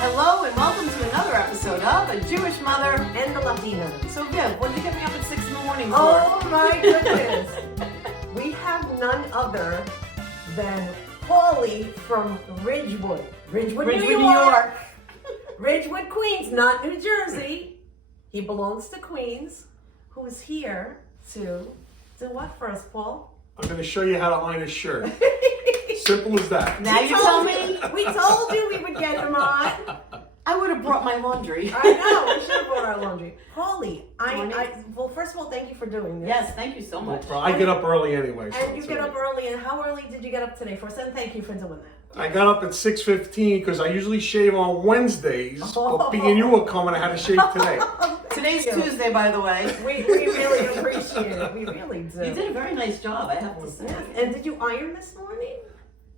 Hello and welcome to another episode of A Jewish Mother And the Latina. So Viv, what did you get me up at 6 in the morning for? Oh my goodness. We have none other than Paulie from Ridgewood. Ridgewood, New York. Ridgewood, Queens, not New Jersey. He belongs to Queens. Who is here to do what for us, Paul? I'm going to show you how to iron a shirt. Simple as that. Now you tell me. We told you we would get him on. I would have brought my laundry. I know, we should have brought our laundry. Paulie, well, first of all, thank you for doing this. Yes, thank you so much. Well, I get up early anyway. So And you get up early, and how early did you get up today for us? And thank you for doing that. I got up at 6:15 because I usually shave on Wednesdays. But being you were coming, I had to shave today. Today's Tuesday, by the way. We really appreciate it. We really do. You did a very nice job, I have to say. And did you iron this morning?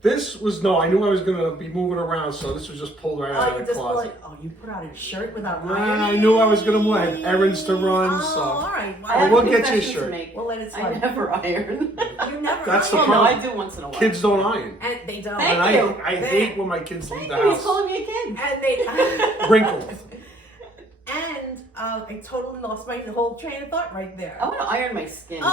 This was, no, I knew I was going to be moving around, so this was just pulled right out of the closet. You put out a shirt without Nah, ironing? I knew I was going to move. I had errands to run, so. all right. I have we'll a get you a confession to shirt. make. We'll let it I slide. never iron. You never That's the iron? No, problem. I do once in a while. Kids don't iron. And they don't. Thank And you. I hate when my kids leave Thank the you, he's house. calling me a kid. And they... Wrinkled. And I totally lost my whole train of thought right there. I want to iron my skin. Oh.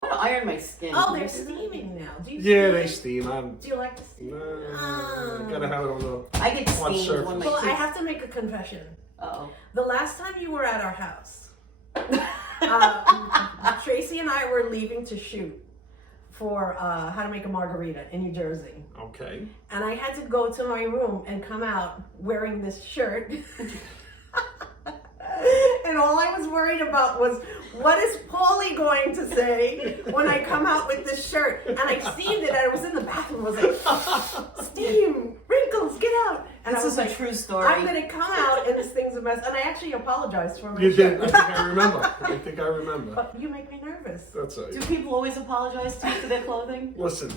I want to iron my skin. Oh, they're steaming now. Do you Yeah, steam? they steam. Do you like to steam? Gotta have it on the. I get On steamed surface. when my Well, I kids... have to make a confession. Uh-oh. The last time you were at our house, Tracy and I were leaving to shoot for How to Make a Margarita in New Jersey. Okay. And I had to go to my room and come out wearing this shirt. And all I was worried about was, what is Paulie going to say when I come out with this shirt? And I steamed it, and I was in the bathroom. I was like, steam, wrinkles, get out. And This I was is a like, true story. I'm going to come out, and this thing's a mess. And I actually apologized for my You shirt. did. I think I remember. But you make me nervous. That's it. Do people always apologize to you for their clothing? Listen,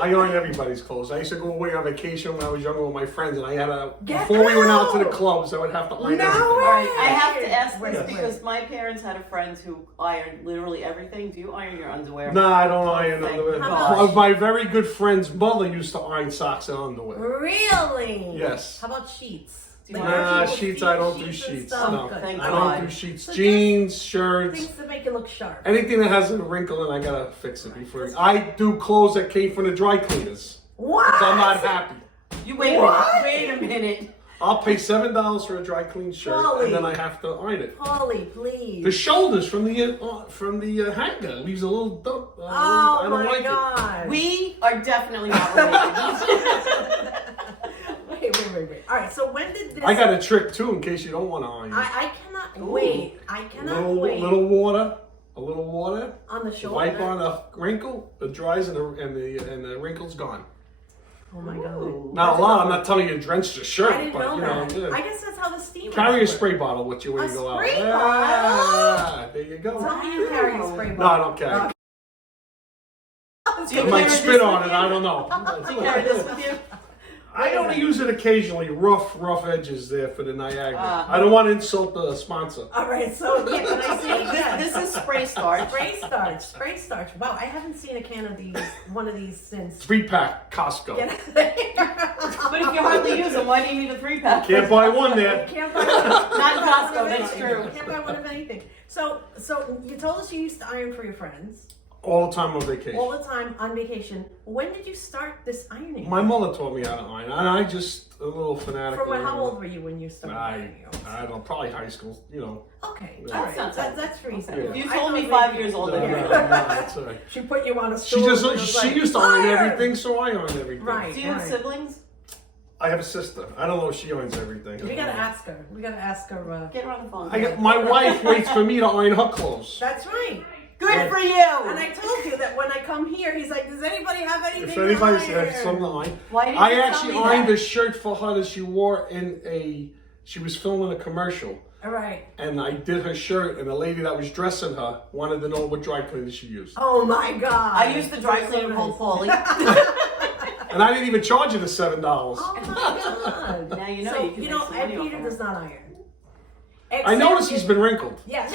I iron everybody's clothes. I used to go away on vacation when I was younger with my friends, and I had to, Get before we went out to the out! clubs, I would have to iron No everything. All right, I Wait. have to ask Wait, this wait. because my parents had a friend who ironed literally everything. Do you iron your underwear? No, I don't iron Thank underwear. God. My very good friend's mother used to iron socks and underwear. Really? Yes. How about sheets? Do you Like iron Nah, people sheets, feet, I don't do and sheets. stuff? No, Good. Thank I God. don't do sheets. So Jeans, shirts, Things to make you look sharp. anything that has a wrinkle in, I gotta fix it before. I do clothes that came from the dry cleaners. What? So I'm not happy. You wait a What? minute. Wait a minute. I'll pay $7 for a dry clean shirt, Paulie. and then I have to iron it. Paulie, please. The shoulders from the hanger leaves a little dump. Oh I don't my like God. We are definitely not related. Wait. All right, so when did this... it. I got a trick too, in case you don't want to iron. I cannot wait. I cannot wait. A little water On the shoulder. wipe on a wrinkle, it dries, and the wrinkle's gone. Oh my God. Ooh. Not a lot. I'm not telling you to drench the shirt, I didn't but know you that. know, I guess that's how the steam carry a works. spray bottle with you when A you go out. spray Yeah, there you go. Tell me you carry a spray No, bottle. I don't carry. Do you I might carry spit this on with it. you? I don't know. Do you carry this with you? I only use it occasionally. Rough edges there for the Niagara. Uh-huh. I don't want to insult the sponsor. All right, so yeah, can I say that? This is spray starch. Spray starch. Wow, I haven't seen a can of one of these since. 3-pack Costco. But if you hardly use them, why do you need a 3-pack? Can't buy one there. Can't buy one. Not Costco, Can't buy that's one of true. anything. Can't buy one of anything. So you told us you used to iron for your friends All the time on vacation. all the time on vacation. When did you start this ironing? My mother taught me how to iron, and I just a little fanatical. From how old were you when you started ironing? I don't know, probably high school. You know. Okay, That all right, sounds that's reasonable. Yeah. You I told me thought 5 maybe- years old. No, and no, you're- no, that's all right. She put you on a She stool. just and was she like, used to iron "Iron!" everything, so I iron everything. Right. Do you have siblings? I have a sister. I don't know if she irons everything. We gotta ask her. We gotta ask her. Get her on the phone. My wife waits for me to iron her clothes. That's right. Good for you. And I told you that when I come here, he's like, "Does anybody have anything?" If anybody to has iron?" something to iron, Why didn't I you tell actually me ironed that? a shirt for her that she wore she was filming a commercial. All right. And I did her shirt, and the lady that was dressing her wanted to know what dry cleaner she used. Oh my God. I used the dry cleaner called Paulie. And I didn't even charge her the $7. Oh my God. Now you know So you can make some and money off Peter of does her. not iron. I noticed he's been wrinkled. Yes.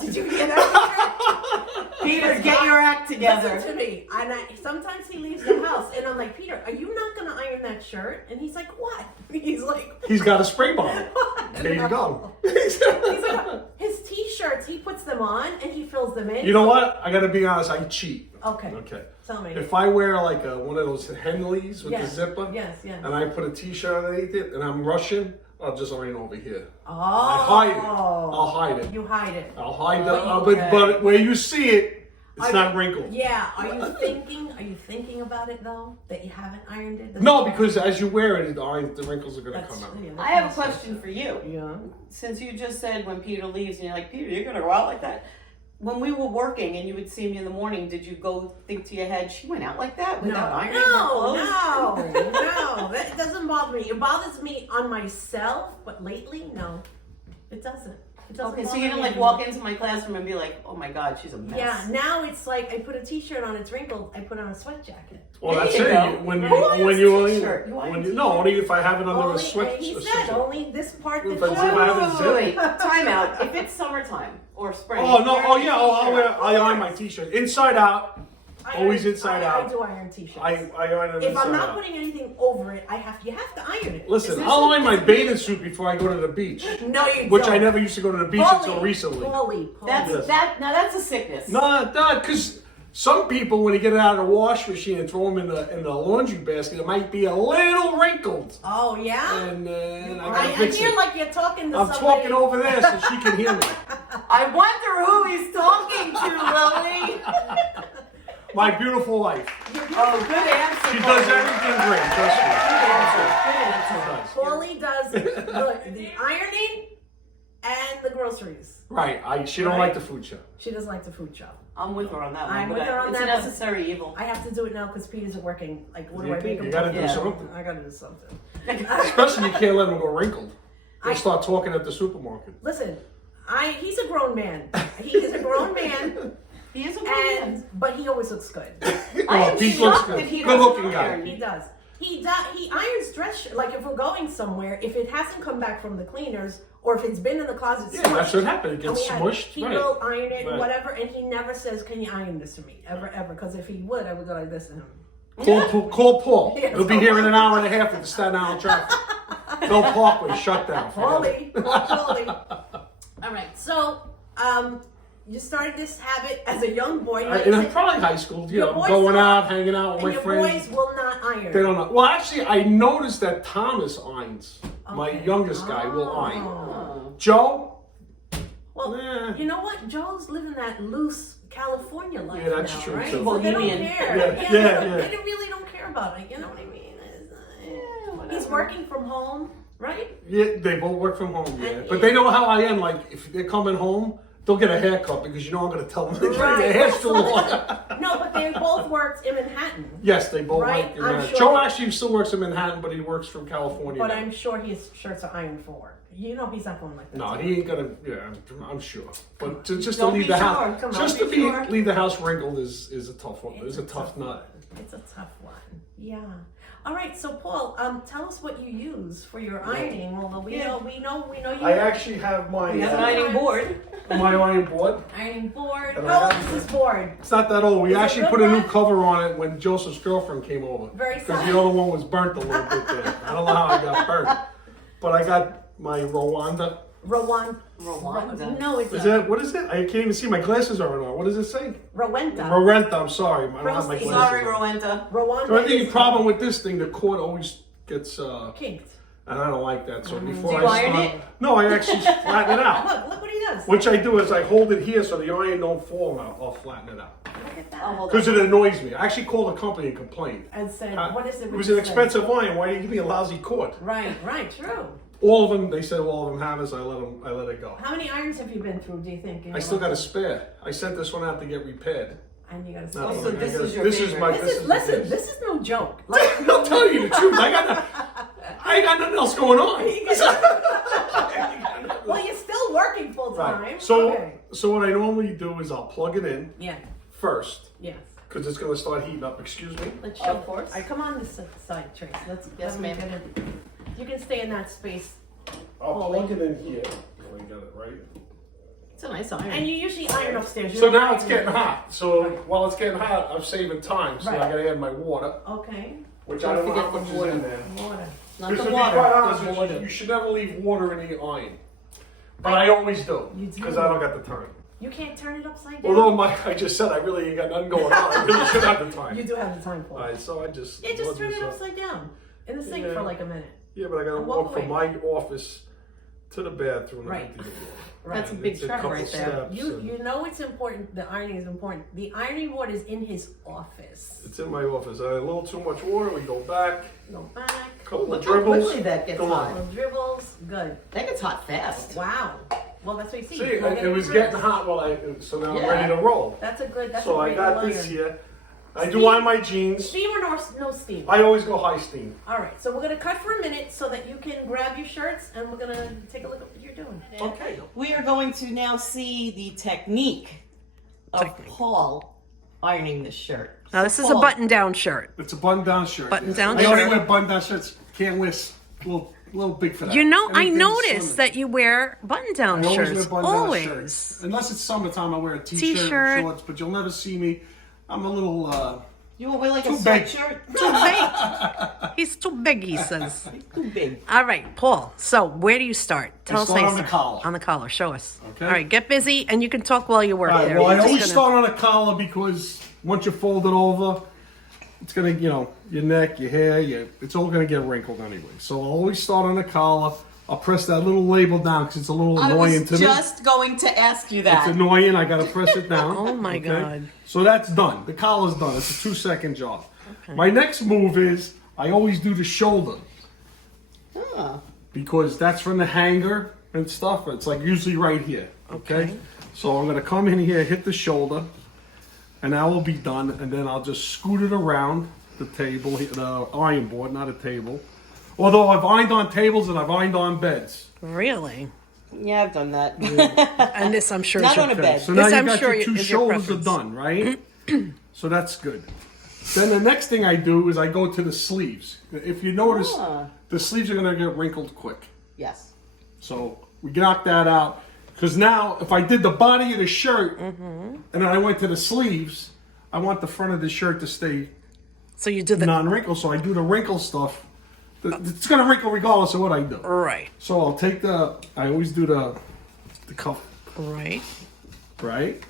Did you hear that? Peter, get your act together. Listen to me. And sometimes he leaves the house, and I'm like, Peter, are you not gonna iron that shirt? And he's like, what? He's like, He's got a spray bottle. There you go. He's like, his t-shirts, he puts them on and he fills them in. You know what? I gotta be honest, I cheat. Okay. Okay. Tell me. If I wear like one of those Henleys with the zipper, Yes. and I put a t-shirt underneath it, and I'm Russian, I'll just iron over here. Oh. I hide it. I'll hide it. You hide it. I'll hide okay. but where you see it, it's not wrinkled. Yeah. Are you thinking about it though? That you haven't ironed it? No, because as you wear it, the wrinkles are gonna come out. Yeah, I have a question for you. Yeah. Since you just said when Peter leaves, and you're like, Peter, you're gonna go out like that. When we were working and you would see me in the morning, did you go think to your head, she went out like that without ironing her clothes? No. That doesn't bother me. It bothers me on myself, but lately, no. It doesn't. Okay, so you didn't like walk into my classroom and be like, oh my God, she's a mess. Yeah, now it's like I put a t-shirt on, it's wrinkled, I put on a sweat jacket. Well, There that's you it. go. Only if I have it under a sweat. He said only this part that If I have it Wait, time out. If it's summertime or spring. Oh no! wear a Oh yeah! t-shirt. I iron my t-shirt inside out. Always inside out. I do iron t-shirts. I iron them if inside I'm not out. putting anything over it, you have to iron it. Listen, I'll iron my bathing suit before I go to the beach. No, you don't. Which I never used to go to the beach until recently. Paulie. That's now that's a sickness. No, because some people, when you get it out of the wash machine and throw them in the laundry basket, it might be a little wrinkled. Oh yeah. And I I gotta fix hear it. like you're talking to I'm somebody. talking over there so she can hear me. I wonder who he's talking to, Lily. My beautiful wife. Oh, good answer. She does everything great. Trust me. Paulie does the ironing and the groceries. Right. She don't like the food shop. She doesn't like the food shop. I'm with her on that one. I'm but with her on it's that a one. necessary evil. I have to do it now because Peter's working. Like, what do I You make him gotta do? do something. I gotta do something. Especially you can't let them go wrinkled. They'll start talking at the supermarket. Listen, he's a grown man. He is a grown man. He is a grown man. But he always looks good. I am Pete looks shocked good. that he Good looking doesn't guy. iron. He does. He irons dress like if we're going somewhere, if it hasn't come back from the cleaners or if it's been in the closet. Yeah, that's what happened. It gets smushed. He Right. will iron it, Right. whatever, and he never says, "Can you iron this for me?" Ever. Because if he would, I would go like this to him. Call Paul. Yes, He'll be here in an hour and a half with the Staten Island traffic. Phil Parkway shut down. Paulie. All right. So, you started this habit as a young boy. In probably high school, Your boys going don't- out, hanging out with and my your friends. boys will not iron. They don't know. Well, actually, I noticed that Thomas irons. My Okay. youngest guy will iron. Oh. Joe? Well, Eh. you know what? Joe's living that loose California life Yeah, that's now, true, right? too. So they don't Bohemian. care. Yeah. They really don't care about it. You know what I mean? whatever. He's working from home, right? Yeah, they both work from home, yeah. And- But they know how I am. Like, if they're coming home, they'll get a haircut because you know I'm going to tell them their Right. hair's too long. No, but they both worked in Manhattan. Yes, they both Right, like I'm Manhattan. sure- Joe actually still works in Manhattan, but he works from California. But now. I'm sure his shirts are ironed for work. You know he's not going like that. No, he ain't gonna. Yeah, I'm sure. But just Don't to leave be the sure. house, Come on, just be to sure. leave the house wrinkled is a tough one. It's a tough nut. It's a tough one. Yeah. All right. So Paul, tell us what you use for your ironing. Although we know you. I actually have my We have an ironing board. my iron board. Ironing board. And How I old have- is this board? It's not that old. We Is it actually good put a new one? cover on it when Joseph's girlfriend came over. Very Because sad. the other one was burnt a little bit there. I don't know how I got burnt. But I got my Rwanda. Rwanda. No, it's Is that, what is it? I can't even see. My glasses aren't on. What does it say? Rowenta. Rowenta. I'm sorry. I don't have my glasses Sorry, on. Rowenta. Rwanda. The only is problem with this thing, the cord always gets, kinked. and I don't like that. So before Do you I iron start, it? no, I actually flatten it out. Look what he does. Which I do is I hold it here so the iron don't fall out. I'll flatten it out. Look at that. Oh, hold Because on. it annoys me. I actually called the company and complained. And said, what is it? It was an expensive iron. Why do you give me a lousy cord? Right, true. All of them, they said all of them have it, so I let it go. How many irons have you been through, do you think? I still got a spare. I sent this one out to get repaired. And you got a Not spare. so only- this I got- is your this is favorite. my Listen, this this is no joke. I'll tell you the truth. I ain't got nothing else going on. Well, you're still working full time. Right. So, Okay. so what I normally do is I'll plug it in Yeah, first yes. because it's going to start heating up. Excuse me. Let's Of show. course. I come on this side, Trace. Yes, let me ma'am. get in. You can stay in that space. I'll Paulie. plug it in here. Oh, you got it right. It's a nice iron. And you usually iron upstairs. You So don't now iron it's getting in- hot. So while it's getting hot, I'm saving time. So Right. I gotta add my water, Okay. which Don't I don't know forget how the much is water. in there. Water. Not Because the to be water. quite honest the with water. you, you should never leave water in the iron. But I always do, You do? because I don't got the time. You can't turn it upside down. Although I just said I really ain't got nothing going on. I really should have the time. You do have the time for it. Alright, so I just... Yeah, just load turn this it up. upside down in the sink Yeah. for like a minute. Yeah, but I gotta And walk walk from away. my office to the bathroom. Right. And empty the water. That's a And big it's a trek couple right there. steps You and know it's important. The ironing is important. The ironing board is in his office. It's in my office. I had a little too much water. We go back. Go back. Couple Look of how dribbles. quickly that gets Come on. hot. Little dribbles. Good. That gets hot fast. Wow. Well, that's what you see. See, You don't it get was any getting grease. hot while so now Yeah. I'm ready to roll. That's a good. That's So a I great got little this iron. here. I do Steam? on my jeans. Steam or no steam? I always go high steam. All right. So we're gonna cut for a minute so that you can grab your shirts, and we're gonna take a look at what you're doing. Okay. We are going to now see the technique of Paul ironing this shirt. Now this is Paul, a button-down shirt. It's a button-down shirt. Button-down I only shirt. wear button-down shirts. Can't wear a little big for that. You know, I Anything noticed summer. that you wear button-down I always shirts. wear button-down Always. shirts. Unless it's summertime, I wear a t-shirt, T-shirt. and shorts. But you'll never see me. I'm a little. You want to wear like a Too big. sweatshirt? Too big. He's too big, he says. Too big. All right, Paul. So where do you start? Tell us start how you on the collar. On the collar. Show us. Okay. All right, get busy, and you can talk while you work All right, there. well, I We're just always gonna- start on a collar because once you fold it over, it's gonna, your neck, your hair, it's all gonna get wrinkled anyway. So I'll always start on the collar. I'll press that little label down because it's a little I annoying was to me. just going to ask you that. It's annoying. I gotta press it down. Oh my God. So that's done. The collar's done. It's a 2-second job. My next move is I always do the shoulder Huh. because that's from the hanger and stuff. It's like usually right here. Okay. So I'm gonna come in here, hit the shoulder, and that will be done. And then I'll just scoot it around the table, the iron board, not a table. Although I've ironed on tables and I've ironed on beds. Really? Yeah, I've done that. And this, I'm sure, Not is your on a preference. bed. So now This, you I'm got sure, your two is your shoulders are preference. done, right? So that's good. Then the next thing I do is I go to the sleeves. If you notice, Ah. the sleeves are gonna get wrinkled quick. Yes. So we knock that out. Because now, if I did the body of the shirt and then I went to the sleeves, I want the front of the shirt to stay So you do the non-wrinkled. So I do the wrinkle stuff. It's gonna wrinkle regardless of what I do. right, So I'll take I always do the cuff, right. right?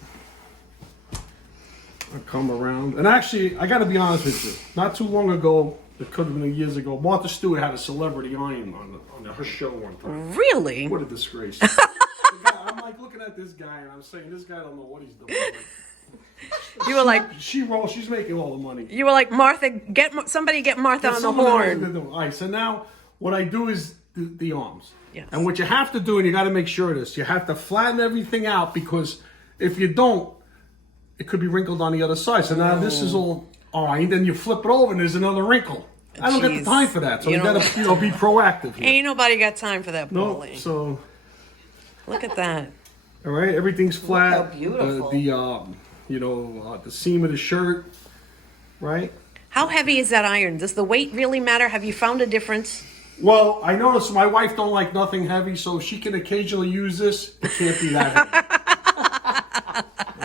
I come around, and actually, I got to be honest with you. Not too long ago, it could have been years ago. Martha Stewart had a celebrity iron on her show one time. Really? What a disgrace! The guy, I'm like looking at this guy, and I'm saying, this guy don't know what he's doing. You were like, She rolls. She's making all the money. Martha. Somebody get Martha on the Someone knows what horn. they're doing. All right, so now what I do is the arms. Yes. And what you have to do, and you got to make sure of this, you have to flatten everything out because if you don't, it could be wrinkled on the other side. So now this is all ironed, and you flip it over, and there's another wrinkle. I don't got the Jeez. time for that, so You you don't got to be proactive here. Ain't nobody got time for that, No, Paulie. so Look at that. all right, everything's flat. how beautiful. The seam of the shirt, right? How heavy is that iron? Does the weight really matter? Have you found a difference? Well, I noticed my wife don't like nothing heavy, so she can occasionally use this. It can't be that heavy.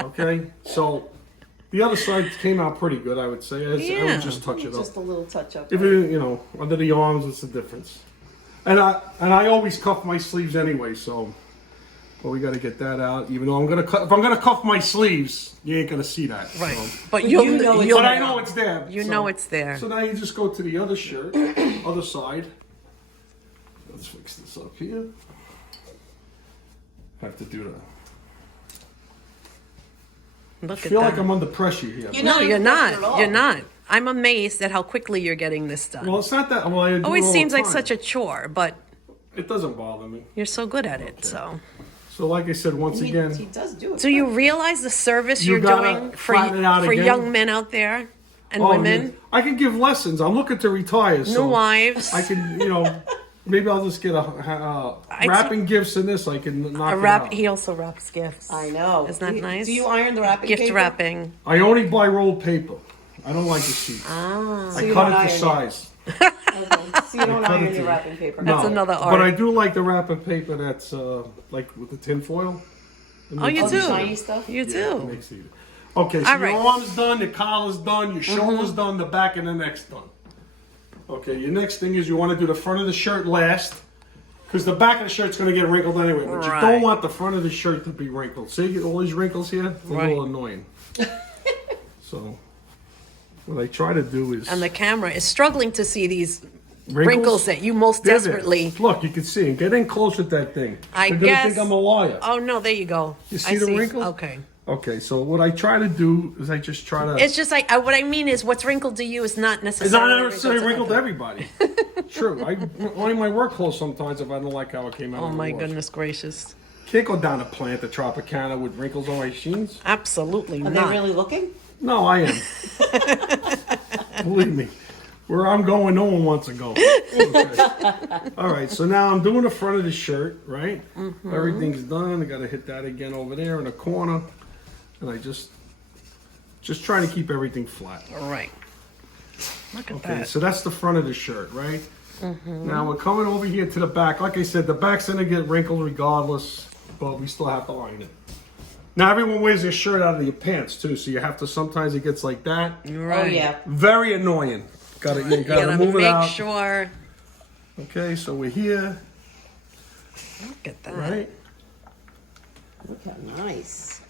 Okay, so the other side came out pretty good, I would say. I Yeah. would just touch it up. Just a little touch up. If it, under the arms, it's the difference. And I always cuff my sleeves anyway, so. But we got to get that out. Even though if I'm gonna cuff my sleeves, you ain't gonna see that. Right. So. But you know it's you'll But I know it's there. You so- know it's there. So now you just go to the other shirt, other side. Let's fix this up here. Have to do that. Look I at feel that. like I'm under pressure here. You're No, not you're under not. pressure at all. You're not. I'm amazed at how quickly you're getting this done. Well, it's not that. Well, I do it Always all seems the like time. such a chore, but It doesn't bother me. you're so good at it. So, So, like I said, once He again, does do it. do you realize the service You you're gotta doing flatten it out for again. young men out there and oh, women, yeah. I can give lessons. I'm looking to retire. new So wives? I can, maybe I'll just get wrapping gifts in this. I can knock A it wrap. out. He also wraps gifts. I know. Isn't that nice? Do you iron the wrapping Gift paper? wrapping. I only buy rolled paper. I don't like the sheets. Ah. So I you cut don't it iron to it. size. Okay. So you don't cut iron it your to- wrapping paper. That's No, another But art. I do like the wrapping paper that's like with the tin foil. Oh, you Oh, the do. shiny stuff? You Yeah, it do. makes it. Okay, so All right. your arm's done, your collar's done, your shoulder's done, the back and the neck's done. Okay, your next thing is you want to do the front of the shirt last, because the back of the shirt's going to get wrinkled anyway, but you Right. don't want the front of the shirt to be wrinkled. See all these wrinkles here? It's a Right. little annoying. So, what I try to do is... And the camera is struggling to see these wrinkles that you most They're there. desperately. Look, you can see it. Get in close with that thing. I They're guess. gonna think I'm a liar. Oh no, there you go. You see I the wrinkles? Okay. Okay, so what I try to do is I just try to... It's just like what I mean is what's wrinkled to you is not It's necessarily not necessarily wrinkled to other. everybody. True. I only my work clothes sometimes if I don't like how it came out. Oh of the my wash. goodness gracious! Can't go down to plant the Tropicana with wrinkles on my jeans. Absolutely Are not. they really looking? No, I am. Believe me. Where I'm going, no one wants to go. Okay. All right, so now I'm doing the front of the shirt, right? Everything's done. I got to hit that again over there in the corner. And I just trying to keep everything flat. All right. Look at Okay, that. so that's the front of the shirt, right? Now we're coming over here to the back. Like I said, the back's gonna get wrinkled regardless, but we still have to iron it. Now everyone wears their shirt out of your pants too, so you have to. Sometimes it gets like that. Right. Oh, yeah. Very annoying. You gotta move it make out. sure. Okay, so we're here, Look at that. right? Look how nice.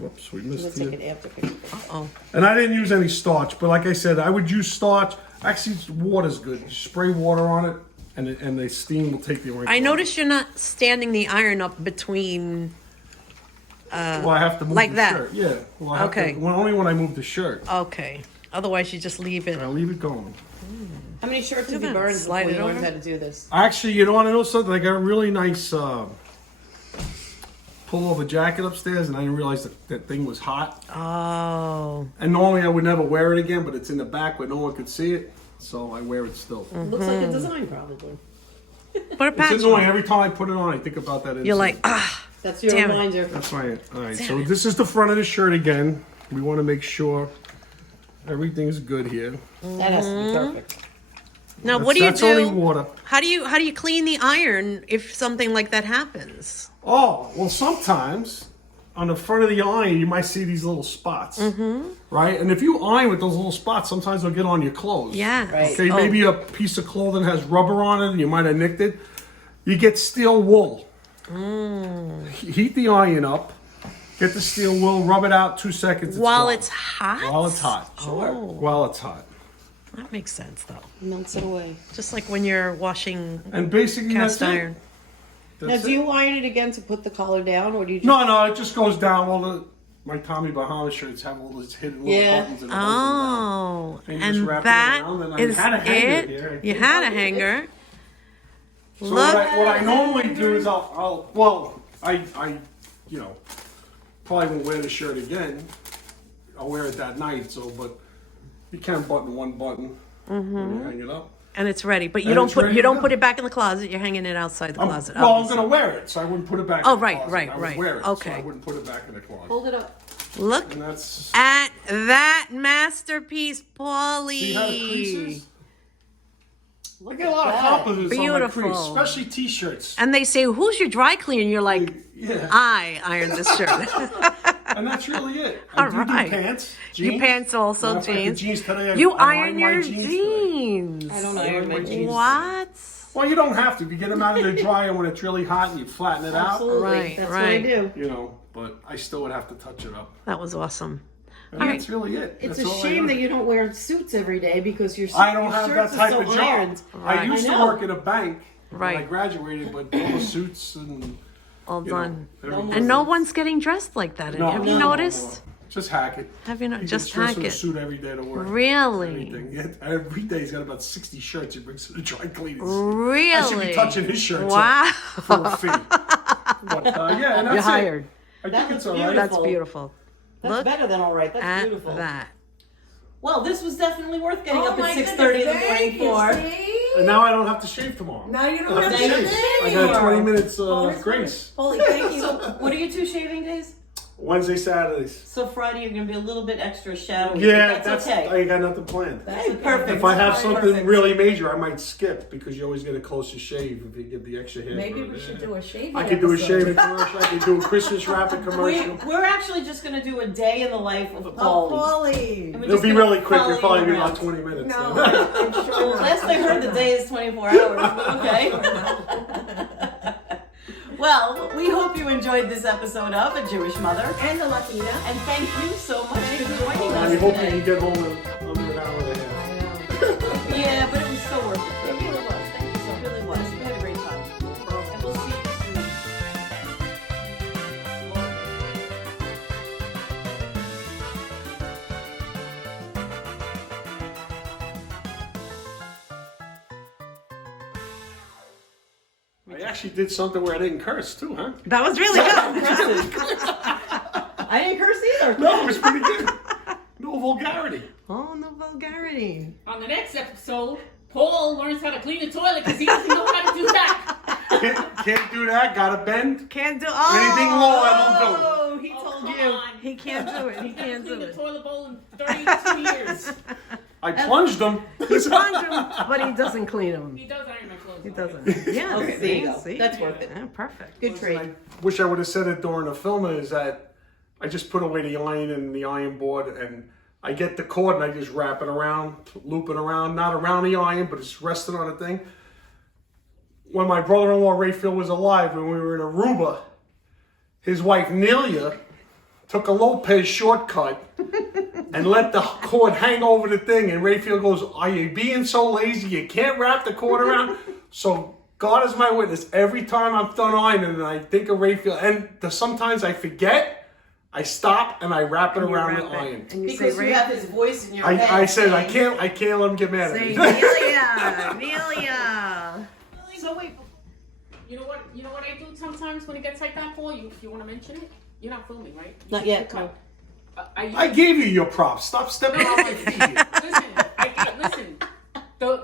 Whoops, we Let's missed take here. an after picture. Oh. And I didn't use any starch, but like I said, I would use starch. Actually, water's good. You spray water on it, and the steam will take the wrinkle. I out. noticed you're not standing the iron up between. Well, I have to move like the that. shirt. Yeah. Well, I have Okay. To, only when I move the shirt. Okay. Otherwise, you just leave it. I leave it going. How many shirts have Look you at that. burned Slide before it you learned over. how to do this? Actually, you want to know something? I got a really nice pullover jacket upstairs, and I didn't realize that thing was hot. Oh. And normally I would never wear it again, but it's in the back where no one could see it, so I wear it still. Looks like a design, probably. Put a patch It's annoying. on. Every time I put it on, I think about that. You're incident. like, ah. That's your Damn it. reminder. That's right. All right. Damn So it. this is the front of the shirt again. We want to make sure everything's good here. That has to be perfect. Now, what do you That's only do? water. How do you clean the iron if something like that happens? Oh, well, sometimes on the front of the iron, you might see these little spots, right? And if you iron with those little spots, sometimes they'll get on your clothes. Yeah. Right. Okay, Oh. maybe a piece of clothing has rubber on it and you might have nicked it. You get steel wool. Heat the iron up, get the steel wool, rub it out 2 seconds. While gone. it's hot? While it's hot. Oh. While it's hot. That makes sense, though. Melts it away. Just like when you're washing And basically cast that's iron. it. Now, That's do it. you iron it again to put the collar down, or do you just... No, it just goes down. All my Tommy Bahama shirts have all these hidden little Yeah. buttons and it holds them down. Oh, And you just and wrap it that around, and I is had a hanger it? here. You had a hanger. So Look. what I normally do is I probably won't wear the shirt again. I'll wear it that night. But you can button one button and you hang it up. And it's ready, but you And don't it's put ready you to don't go. put it back in the closet. You're hanging it outside the closet. I'm obviously. gonna wear it, so I wouldn't put it back. Oh, in the right, closet. right, I would right. wear it, Okay. So I wouldn't put it back in the closet. Hold it up. Look And that's at that masterpiece, Paulie. see how the creases. I Look get a lot of at compliments on my Beautiful. crease, especially t-shirts. And they say, "Who's your dry cleaner?" And you're like, Yeah. "I ironed this shirt." And that's really it. I All do right. do pants, Your jeans. pants also, Matter of fact, the jeans. jeans today, You I iron my your jeans today. jeans. I don't iron my jeans. What? Well, you don't have to. You get them out of the dryer when it's really hot and you flatten it out. Absolutely. Right, That's right. what I do. You know, but I still would have to touch it up. That was awesome. And All that's really it. It's That's a all I shame do. that you don't wear suits every day because your I don't your have that shirts type are of so job. ironed. I used I to know. work in a bank when I Right. graduated, but all the suits and All you know, done. everything. And no one's getting dressed like that. No, Have you no, noticed? no. Just hack it. Have you not? He Just gets dressed hack with a it. suit every day to work. Really? Everything. Yeah, every day he's got about 60 shirts he brings to the dry cleaners. Really? I should be touching his shirts Wow. for a fee. But yeah, and that's You're it. hired. I That think it's looks all right. That's beautiful. That's Look better than all right. That's at beautiful. that. Well, this was definitely worth getting Oh up my at goodness, 6:30 in the thank morning you, for. see? And now I don't have to shave tomorrow. Now you don't I have to shave. shave. I got 20 minutes Oh, grace. Holy, thank you. So, what are your 2 shaving days? Wednesday, Saturdays. So Friday you're gonna be a little bit extra shadowy. Yeah, but that's okay. I got nothing planned. Hey, perfect. If I have something Perfect. really major, I might skip because you always get a closer shave if you get the extra hair. Maybe we should do a shaving I could do a episode. shaving commercial. I could do a Christmas wrapping commercial. We're actually just gonna do a day in the life of Oh, Paulie. Paulie. And we're It'll just be gonna really quick. follow It'll probably you be around. about 20 minutes. No, then. I'm sure not. Last I heard, the day is 24 hours. But okay. Well, we hope you enjoyed this episode of A Jewish Mother. And the Latina. And thank you so much for joining I us hope you today. can get home in under an hour and a half. I know. Yeah, but it was so worth it. It really was. Thank you. So it really was. We had a great time. And we'll see you soon. I actually did something where I didn't curse too, huh? That was really good. I didn't curse either. No, it was pretty good. No vulgarity. Oh, no vulgarity. On the next episode, Paul learns how to clean the toilet because he doesn't know how to do that. Can't do that. Gotta bend. Can't do Anything low, I don't do. Oh, he Oh, told come you. on. He can't do it. He can't do Cleaned the it. toilet bowl in 32 years. I plunged them. He plunged him, but he doesn't clean them. He does iron my clothes. He though. doesn't. Yeah. Okay, there you go. See? That's worth it. Yeah, perfect. Good I trade. wish I would have said it during the film is that I just put away the iron in the iron board and I get the cord and I just wrap it around, loop it around, not around the iron, but it's resting on a thing. When my brother-in-law Rayfield was alive, when we were in Aruba, his wife Nelia took a Lopez shortcut and let the cord hang over the thing. And Rayfield goes, "Are you being so lazy? You can't wrap the cord around?" So God is my witness. Every time I'm done ironing and I think of Rayfield, and sometimes I forget, I stop and I wrap it around the iron. And you Because say, you have his voice in your head. I said I saying- can't let him get mad at say me. Nelia, Nelia. So wait, You know what? You know what I do sometimes when it gets like that, Paul? You want to mention it? You're not filming, right? not yet. No. I gave you your props. Stop stepping on my feet. Listen.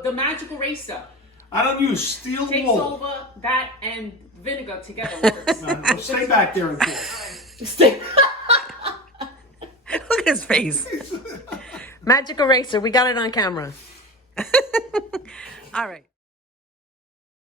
The magic eraser I don't use steel takes wool. over that and vinegar together works. No, stay back there and talk. Stay. Look at his face. Magic eraser. We got it on camera. All right.